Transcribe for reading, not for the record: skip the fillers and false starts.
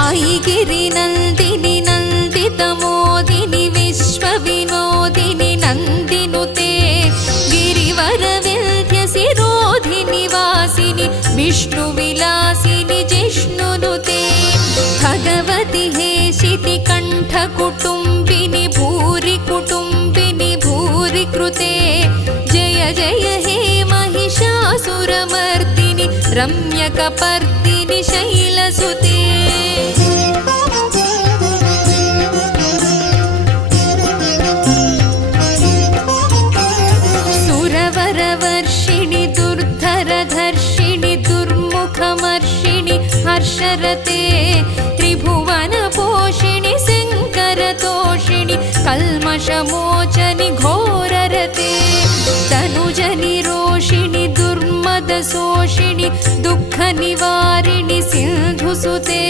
ऐगिरिनन्दिनि नन्दितमोदिनि विश्वविनोदिनि नन्दिनुते गिरिवरविन्ध्यसिरोधिनि वासिनि विष्णुविलासिनि जिष्णुनुते भगवति हेशिति कण्ठकुटुम्बिनि भूरि कुटुम्बिनि भूरि कृते जय जय हे महिषासुरमर्दिनि रम्यकपर्दिनि शैलसुते सुरवरवर्षिणि दुर्धरधर्षिणि दुर्मुखमर्षिणि हर्षरते त्रिभुवनपोषिणि शङ्करतोषिणि कल्मषमोचनि घोररते तनुजनि रोषिणि दुर्मदशोषिणि दुःखनिवारिणि सिन्धुसुते